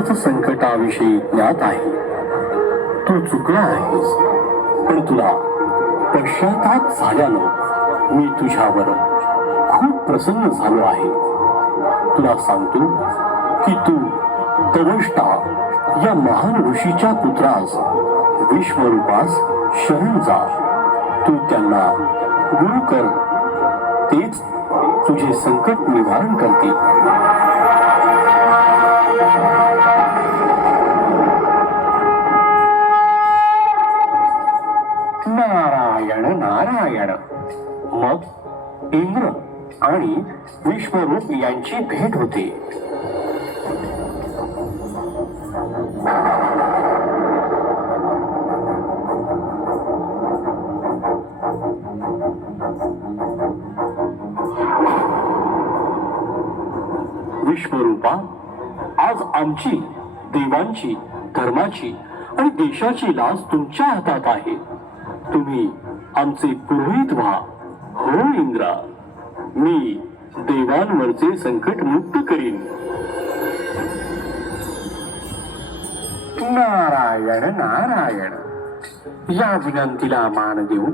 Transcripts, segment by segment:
याच संकटाविषयी ज्ञात आहे. तू चुकला आहेस पण तुला पश्चाताप झाल्यानं मी तुझ्यावर खूप प्रसन्न झालो आहे. तुला सांगतो की तू तवष्टा या महान ऋषीच्या पुत्रास विश्वरूपास शरण जा. तू त्यांना गुरु कर. तेच तुझे संकट निवारण करते नारायण. मग इंद्र आणि विश्वरूप यांची भेट होते. विश्वरूपा आज आमची देवांची धर्माची आणि देशाची लाज तुमच्या हातात आहे. तुम्ही आमचे पुरोहित व्हा. हो इंद्रा. मी देवांवरचे संकट मुक्त करीन. नारायण नारायण. या विनंतीला मान देऊन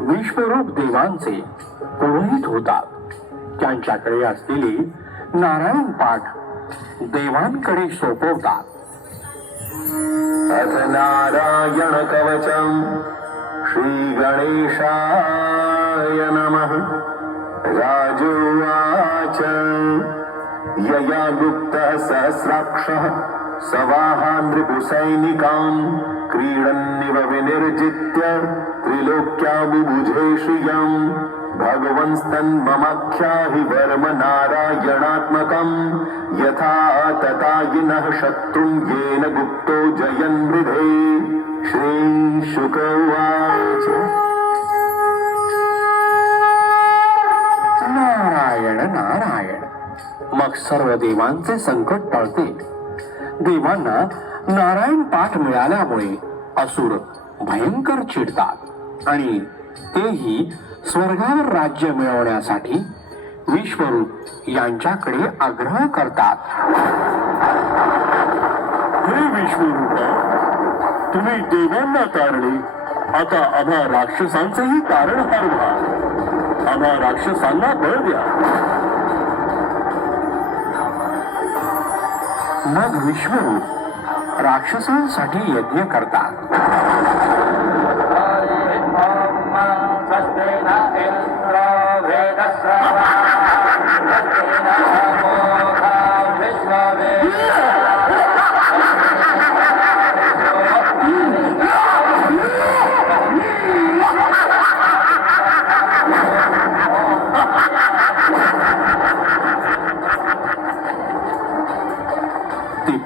विश्वरूप देवांचे पुरोहित होतात. त्यांच्याकडे असलेले नारायण पाठ देवांकडे सोपवतात. अथ नारायण कवचम् श्रीगणेशाय नमः। राजोवाच। यया गुप्तः सहस्राक्षः सवाहान् नृपुसैनिकान् क्रीडन्निव विनिर्जित्य त्रिलोक्या बुभुजे श्रियम् भगवंस्तन्ममाख्याहि वर्म नारायणात्मकम् यथा तथा यिनः शत्रुं येन गुप्तो जयन् मृधे श्रीशुक नारायण नारायण मग सर्व देवांचे संकट टळते. देवांना नारायण पाठ मिळाल्यामुळे असुर भयंकर चिडतात. आणि तेही स्वर्गावर राज्य मिळवण्यासाठी विश्वरूप यांच्याकडे आग्रह करतात. हे विश्वरूप तुम्ही देवांना तारणे आता आम्हा राक्षसांचंही तारण हरवा आम्हा राक्षसांना बळ द्या. मग विश्वरूप राक्षसांसाठी यज्ञ करतात.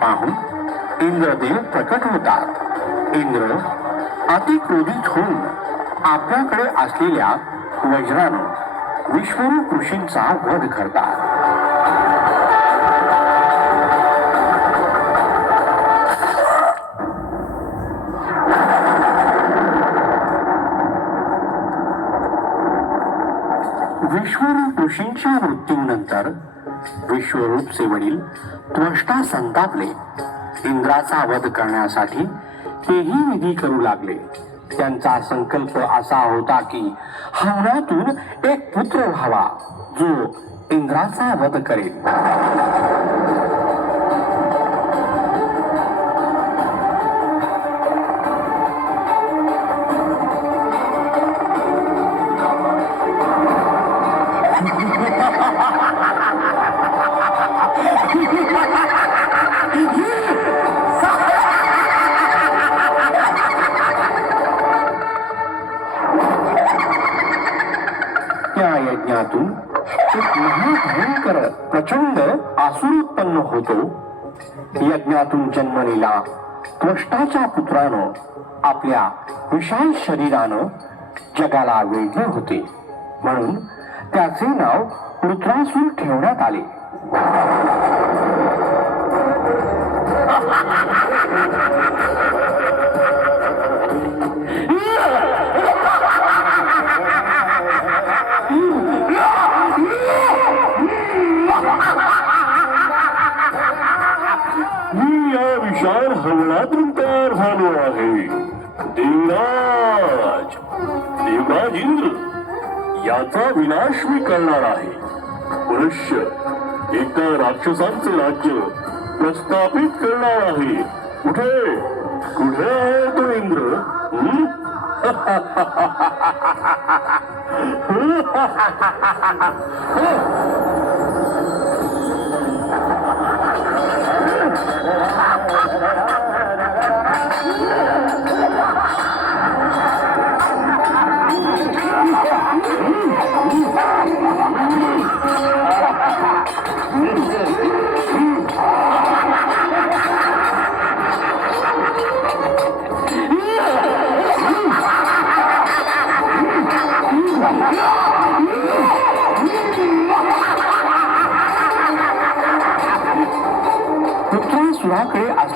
पाहून इंद्रदेव प्रकट होतात. इंद्र अतिक्रोधित होऊन आपल्याकडे असलेल्या वज्रानं विश्वरूप ऋषींचा वध करतात. विश्वरूप ऋषींच्या मृत्यूनंतर विश्वरूपचे वडील त्वष्टा संतापले. इंद्राचा वध करण्यासाठी तेही विधी करू लागले. त्यांचा संकल्प असा होता की हवनातून एक पुत्र व्हावा जो इंद्राचा वध करेल. आसुर उत्पन्न होतो. यज्ञातून जन्मलेला त्वष्टाच्या पुत्रानं आपल्या विशाल शरीरानं जगाला वेढले होते. म्हणून त्याचे नाव रुद्रासूर ठेवण्यात आले. देवराज देवराज इंद्र याचा विनाश मी करणार आहे. मनुष्य एका राक्षसांचे राज्य प्रस्थापित करणार आहे. कुठे? कुठे आहे तो इंद्र? हम्म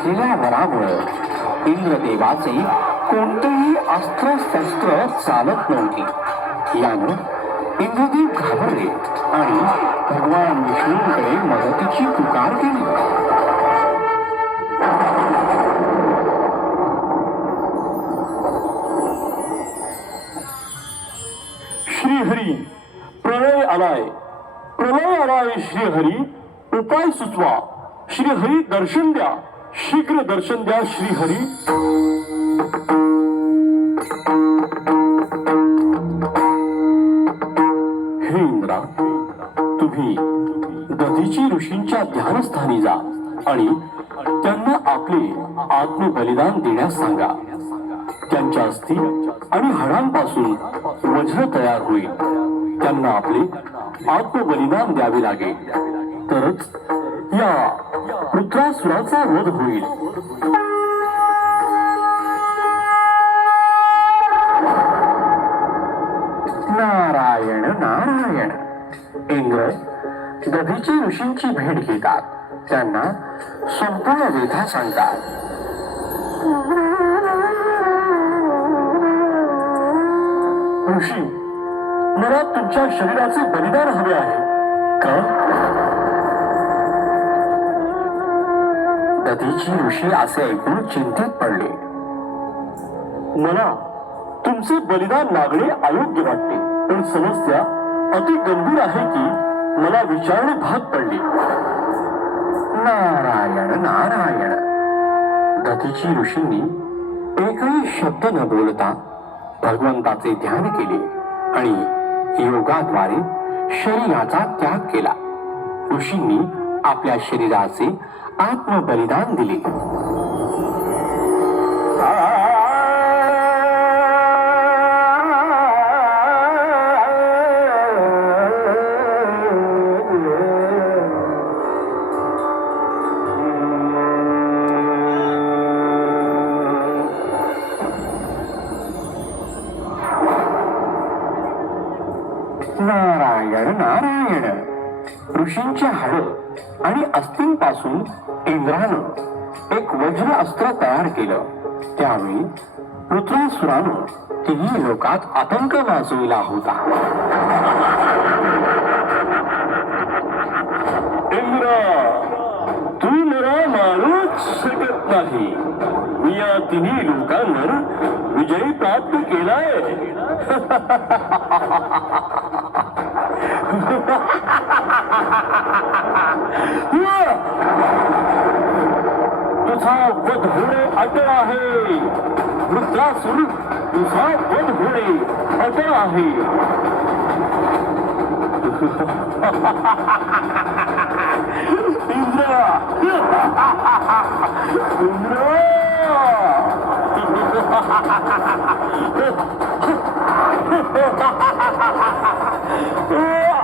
असलेल्या वरामुळे इंद्रदेवाचे कोणतेही अस्त्र शस्त्र चालत नव्हते. यानं इंद्रदेव घाबरले आणि भगवान विष्णूंकडे मदतीची पुकार केली. श्रीहरी प्रलय आलाय. प्रलय आलाय श्रीहरी. उपाय सुचवा. श्रीहरी दर्शन द्या. शीघ्र दर्शन द्या श्रीहरी हे इंद्रा तुम्ही दधीची ऋषींच्या ध्यानस्थानी जा आणि त्यांना आपले आत्मबलिदान देण्यास सांगा. त्यांच्या अस्थि आणि हाडांपासून वज्र तयार होईल. त्यांना आपले आत्मबलिदान द्यावे लागेल. तरच या रुद्रासुराचा वध होईल. नारायण नारायण. इंद्र दधीची ऋषींची भेट घेतात. त्यांना संपूर्ण व्यथा सांगतात. ऋषी मला तुमच्या शरीराचे बलिदान हवे आहे. का? दधीची ऋषी असे ऐकून चिंतित पडले मला तुमचे बलिदान लागणे अयोग्य वाटते पण समस्या अति गंभीर आहे की मला विचारणे भाग पडले नारायण नारायण दधीची ऋषींनी एकही शब्द न बोलता भगवंताचे ध्यान केले आणि योगाद्वारे शरीराचा त्याग केला ऋषींनी आपल्या शरीराचे आत्मबलिदान दिले. नारायण नारायण। ऋषींची हाडं आणि अस्थिंपासून इंद्रानं एक वज्र अस्त्र तयार केलं. त्यावेळी रुद्रासुरानं तिन्ही लोकात आतंक वाजविला होता. इंद्र तू मला मारूच शकत नाही. मी या तिन्ही लोकांवर विजय प्राप्त केलाय. तुझा वध होणे अटळ आहे वृद्धासुर तुझा वध होणे अटळ आहे इंद्रा बोला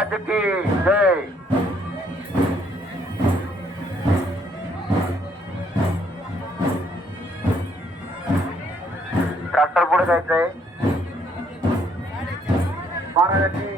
महाराज की जय. ट्रॅक्टर पुढे जायचंय. महाराजांनी